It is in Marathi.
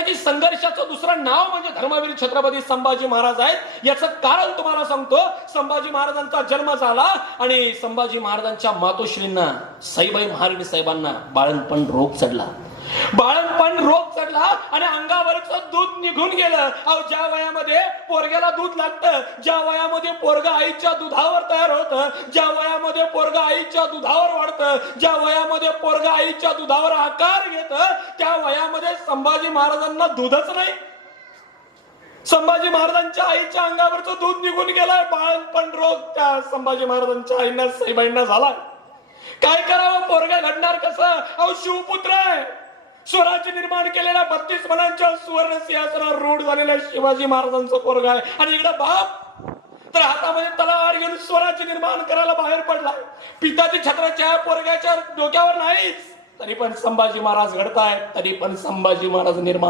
सांगितलं की संघर्षाचं दुसरं नाव म्हणजे धर्मवीर छत्रपती संभाजी महाराज आहेत. याचं कारण तुम्हाला सांगतो. संभाजी महाराजांचा जन्म झाला आणि संभाजी महाराजांच्या मातोश्रींना सईबाई महाराणी साहेबांना बाळंतपण रोग चढला. बाळंतपण रोग चढला आणि अंगावरचं दूध निघून गेलं. अहो, ज्या वयामध्ये पोरग्याला दूध लागतं, ज्या वयामध्ये पोरगा आईच्या दुधावर तयार होतं, ज्या वयामध्ये पोरगा आईच्या दुधावर वाढतं, ज्या वयामध्ये पोरगा आईच्या दुधावर आकार घेतं, त्या वयामध्ये संभाजी महाराजांना दूधच नाही. संभाजी महाराजांच्या आईच्या अंगावरचं दूध निघून गेलंय. बाळंतपण रोग त्या संभाजी महाराजांच्या आईंना सईबाईंना झाला. काय करावं? पोरगा घडणार कसं? अहो, शिवपुत्र आहे. स्वराज्य निर्माण केलेल्या 32 मनांच्या सुवर्ण सिंहासनावर रूढ झालेल्या शिवाजी महाराजांचं पोरगा आहे आणि इकडे बाप तर हातामध्ये तलवार घेऊन स्वराज्य निर्माण करायला बाहेर पडलाय. पिताची छत्राच्या पोरग्याच्या डोक्यावर नाहीच, तरी पण संभाजी महाराज घडतायत, तरी पण संभाजी महाराज निर्माण